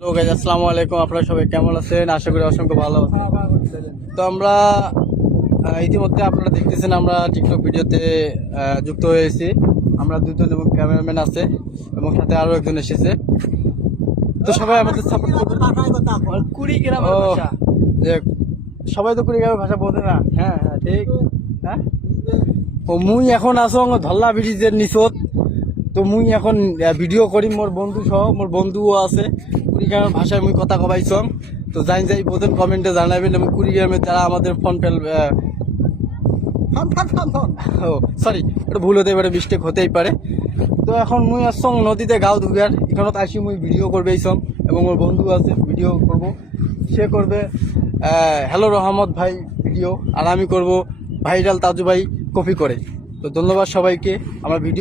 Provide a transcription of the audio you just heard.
Hello guys, আসসালামু আলাইকুম। আপনারা সবাই কেমন আছেন? আশা করি অসংখ্য ভালো আছেন। তো আমরা ইতিমধ্যে আপনারা দেখতেছেন আমরা টিকটক ভিডিওতে যুক্ত হয়েছি। আমরা দুজন এবং ক্যামেরাম্যান আছে এবং সাথে আরো একজন এসেছে। তো সবাই আমাদের সাপোর্ট করবেন। কুড়িগ্রামের ও, ভাষা। যে সবাই তো কুড়িগ্রামের ভাষা বোঝে না। হ্যাঁ হ্যাঁ ঠিক। হ্যাঁ, ও মুই এখন আসং ধল্লা ব্রিজের নিচত। তো মুই এখন ভিডিও করি মোর বন্ধু সহ, মোর বন্ধুও আছে। কুড়িগ্রামের ভাষায় মুই কথা কবাইছং। তো যাই বোধন কমেন্টে জানাবেন এবং কুড়িগ্রামের যারা আমাদের ফোন পেল ও সরি, এটা ভুল হতে পারে, মিস্টেক হতেই পারে। তো এখন মুই আসছং নদীতে গাও ধুগার, এখানত আসি মুই ভিডিও করবে এইসং এবং ওর বন্ধু আছে ভিডিও করব। সে করবে হ্যালো রহমত ভাই ভিডিও, আর আমি করব ভাইরাল তাজু ভাই কপি করে। তো ধন্যবাদ সবাইকে আমার ভিডিও